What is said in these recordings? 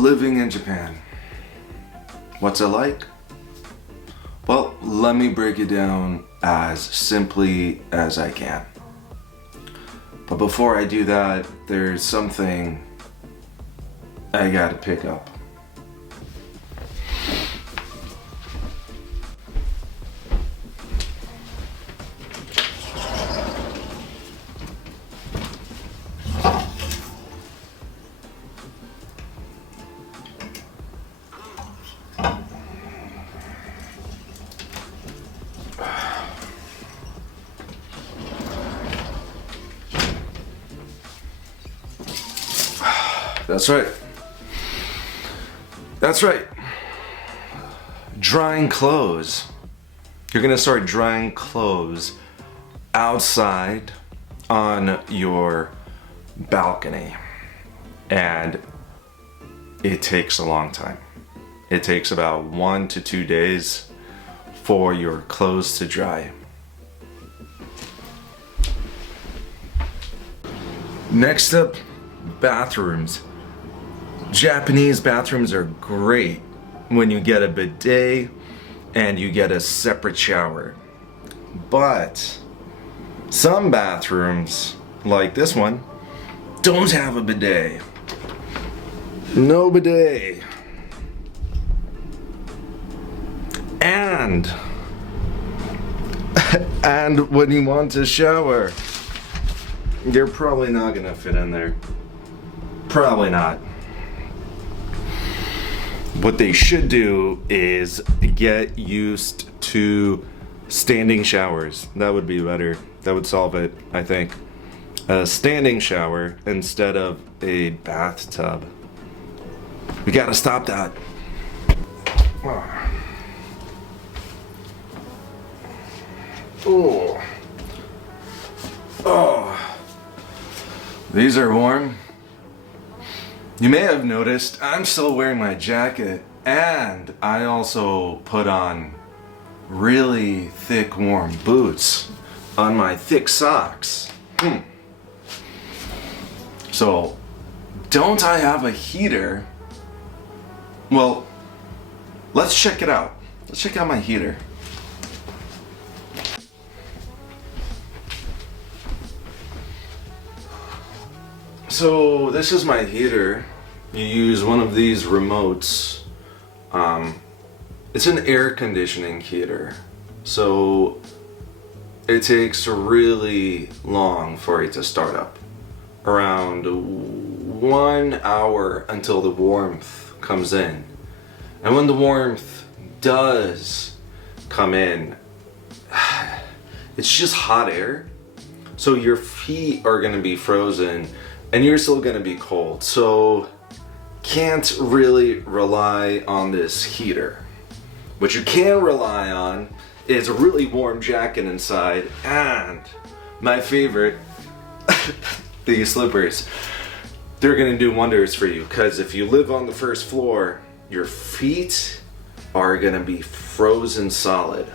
living in Japan. What's it like? Well, let me break it down as simply as I can. But before I do that, there's something I gotta pick up. That's right. That's right. Drying clothes. You're gonna start drying clothes outside on your balcony. And it takes a long time. It takes about 1 to 2 days for your clothes to dry. Next up, bathrooms. Japanese bathrooms are great when you get a bidet and you get a separate shower. But some bathrooms, like this one, don't have a bidet. No bidet. And when you want to shower, you're probably not gonna fit in there. Probably not. What they should do is get used to standing showers. That would be better. That would solve it, I think. A standing shower instead of a bathtub. We gotta stop that. Oh. Oh. These are warm. You may have noticed I'm still wearing my jacket, and I also put on really thick warm boots on my thick socks. So, don't I have a heater? Well, let's check it out. Let's check out my heater. So this is my heater. You use one of these remotes. It's an air conditioning heater. So it takes really long for it to start up. Around 1 hour until the warmth comes in. And when the warmth does come in, it's just hot air. So your feet are gonna be frozen and you're still gonna be cold. So can't really rely on this heater. What you can rely on is a really warm jacket inside, and my favorite, these slippers. They're gonna do wonders for you, because if you live on the first floor, your feet are gonna be frozen solid.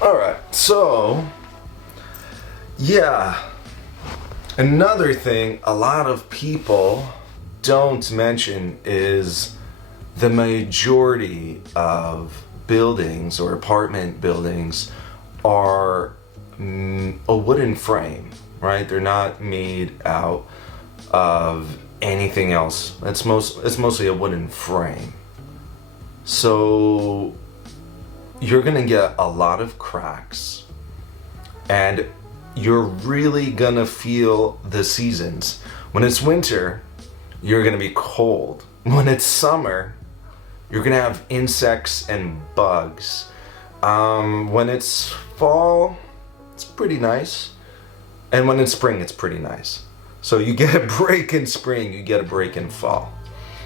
Alright, so yeah, another thing a lot of people don't mention is the majority of buildings or apartment buildings are a wooden frame, right? They're not made out of anything else. It's mostly a wooden frame. So you're gonna get a lot of cracks, and you're really gonna feel the seasons. When it's winter, you're gonna be cold. When it's summer, you're gonna have insects and bugs. When it's fall, it's pretty nice. And when it's spring, it's pretty nice. So you get a break in spring, you get a break in fall.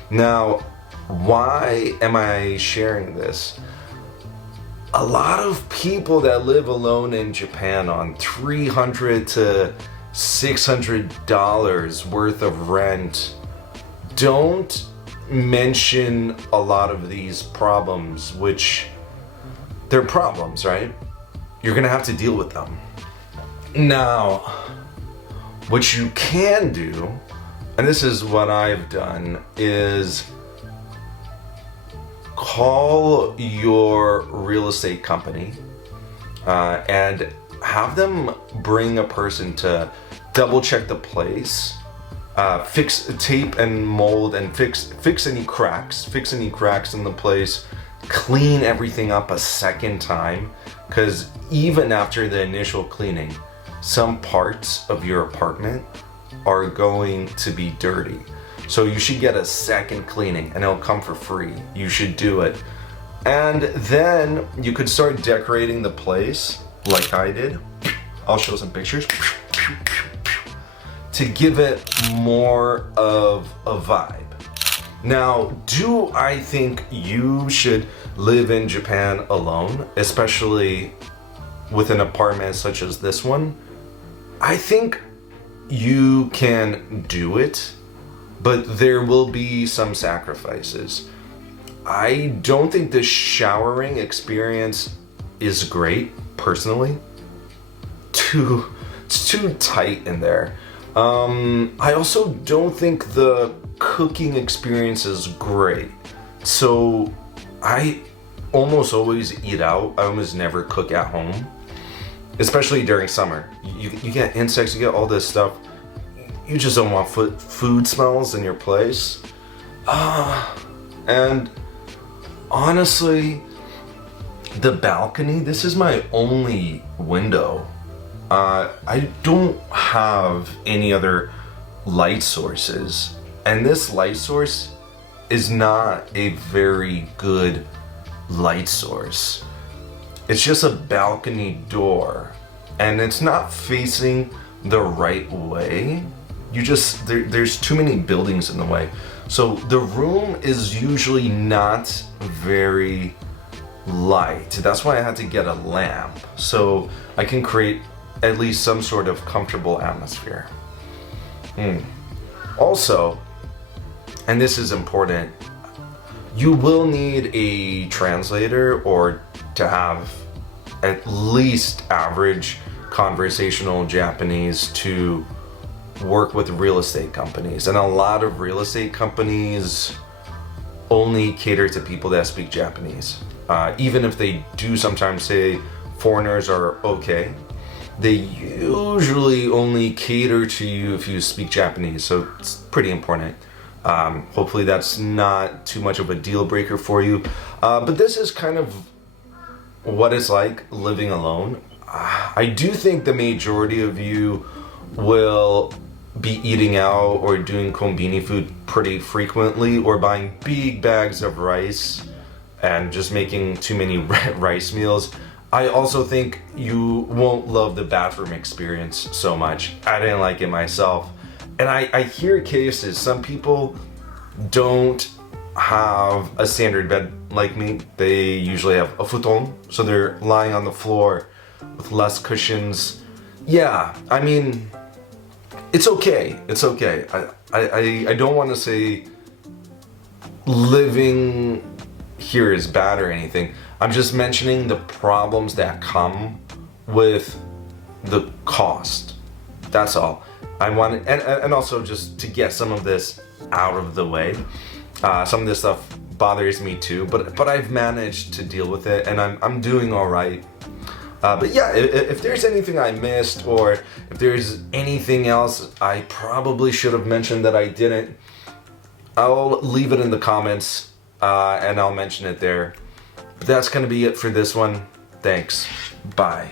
Now, why am I sharing this? A lot of people that live alone in Japan on $300 to $600 worth of rent don't mention a lot of these problems, which they're problems, right? you're gonna have to deal with them. Now, what you can do, and this is what I've done, is call your real estate company and have them bring a person to double check the place, fix tape and mold and fix any cracks in the place, clean everything up a second time, because even after the initial cleaning, some parts of your apartment are going to be dirty. So you should get a second cleaning and it'll come for free. You should do it. And then you could start decorating the place like I did. I'll show some pictures. To give it more of a vibe. Now, do I think you should live in Japan alone, especially with an apartment such as this one? I think you can do it, but there will be some sacrifices. I don't think the showering experience is great, personally. It's too tight in there. I also don't think the cooking experience is great. So I almost always eat out. I almost never cook at home, especially during summer. You get insects, you get all this stuff. You just don't want food smells in your place. And honestly, the balcony, this is my only window. I don't have any other light sources, and this light source is not a very good light source. It's just a balcony door, and it's not facing the right way. There's too many buildings in the way. So the room is usually not very light. That's why I had to get a lamp, so I can create at least some sort of comfortable atmosphere. Also, and this is important, you will need a translator or to have at least average conversational Japanese to work with real estate companies. And a lot of real estate companies only cater to people that speak Japanese. Even if they do sometimes say foreigners are okay, they usually only cater to you if you speak Japanese, so it's pretty important. Hopefully that's not too much of a deal breaker for you. But this is kind of what it's like living alone. I do think the majority of you will be eating out or doing konbini food pretty frequently, or buying big bags of rice and just making too many rice meals. I also think you won't love the bathroom experience so much. I didn't like it myself. And I hear cases, some people don't have a standard bed like me. They usually have a futon, so they're lying on the floor with less cushions. Yeah, I mean, it's okay. It's okay. I don't want to say living here is bad or anything. I'm just mentioning the problems that come with the cost. That's all. I wanted, and also just to get some of this out of the way. Some of this stuff bothers me too, but I've managed to deal with it, and I'm doing all right. But yeah, if there's anything I missed, or if there's anything else I probably should have mentioned that I didn't, I'll leave it in the comments, and I'll mention it there. But that's gonna be it for this one. Thanks. Bye.